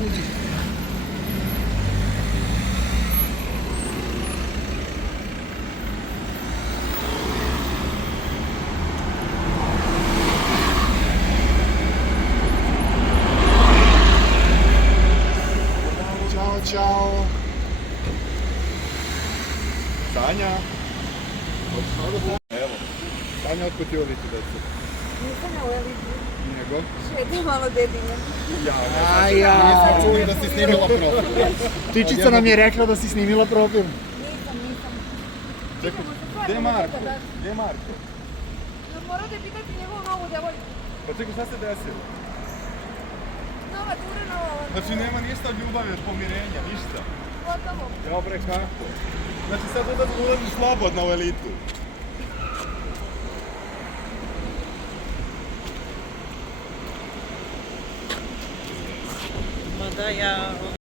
uđi. Ćao, čao. Sanja. Evo. Sanja, otkud ti oditi decu? Nisam na Uelitu. Nego? Šetam malo dedinjem. Ja, čuj da si snimila profil. Čičica nam je rekla da si snimila profil. Nisam. Čekaj, gdje je Marko? Gdje je Marko? Morate pitati njegovu novu djevojku. Pa čekaj, šta se desilo? Nova tura, nova. Znači nema ništa od ljubavi, od pomirenja, ništa. Gotovo. Ja bre, kako? Znači sad ulazim slobodno u elitu. Ma da ja